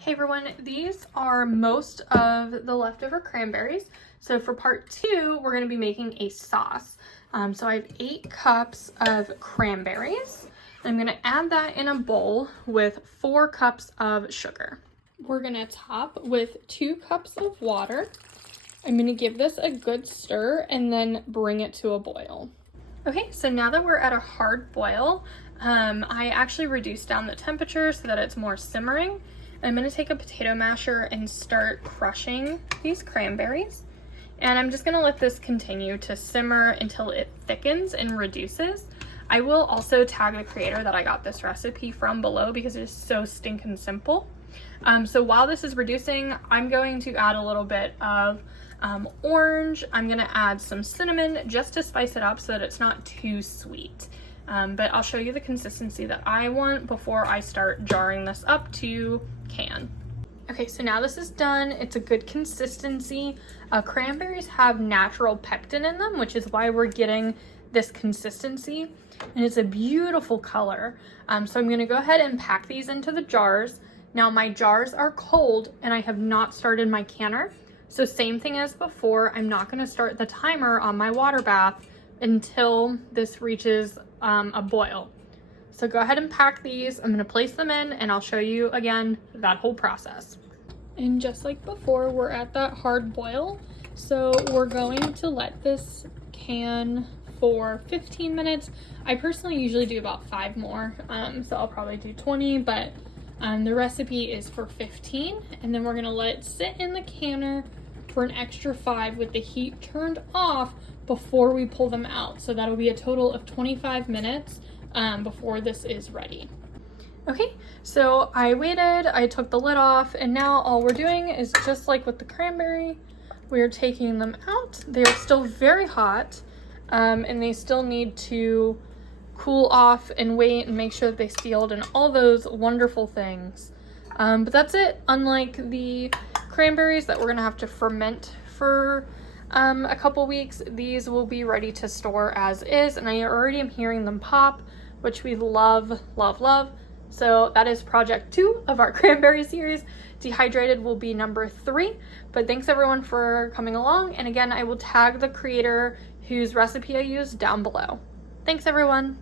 Hey everyone, these are most of the leftover cranberries. So for part 2, we're going to be making a sauce. So I have 8 cups of cranberries. I'm going to add that in a bowl with 4 cups of sugar. We're going to top with 2 cups of water. I'm going to give this a good stir and then bring it to a boil. Okay, so now that we're at a hard boil, I actually reduced down the temperature so that it's more simmering. I'm going to take a potato masher and start crushing these cranberries. And I'm just going to let this continue to simmer until it thickens and reduces. I will also tag the creator that I got this recipe from below because it is so stinking simple. So while this is reducing, I'm going to add a little bit of orange. I'm going to add some cinnamon just to spice it up so that it's not too sweet. But I'll show you the consistency that I want before I start jarring this up to can. Okay, so now this is done. It's a good consistency. Cranberries have natural pectin in them, which is why we're getting this consistency. And it's a beautiful color. So I'm gonna go ahead and pack these into the jars. Now my jars are cold and I have not started my canner. So same thing as before, I'm not gonna start the timer on my water bath until this reaches a boil. So go ahead and pack these. I'm gonna place them in and I'll show you again that whole process. And just like before, we're at that hard boil. So we're going to let this can for 15 minutes. I personally usually do about 5 more, so I'll probably do 20, but the recipe is for 15. And then we're gonna let it sit in the canner for an extra 5 with the heat turned off before we pull them out. So that'll be a total of 25 minutes before this is ready. Okay, so I waited, I took the lid off, and now all we're doing is just like with the cranberry, we're taking them out. They are still very hot, and they still need to cool off and wait and make sure that they sealed and all those wonderful things. But that's it. Unlike the cranberries that we're gonna have to ferment for a couple weeks, these will be ready to store as is, and I already am hearing them pop, which we love, love, love. So that is project 2 of our cranberry series. Dehydrated will be number 3, but thanks everyone for coming along. And again, I will tag the creator whose recipe I used down below. Thanks everyone.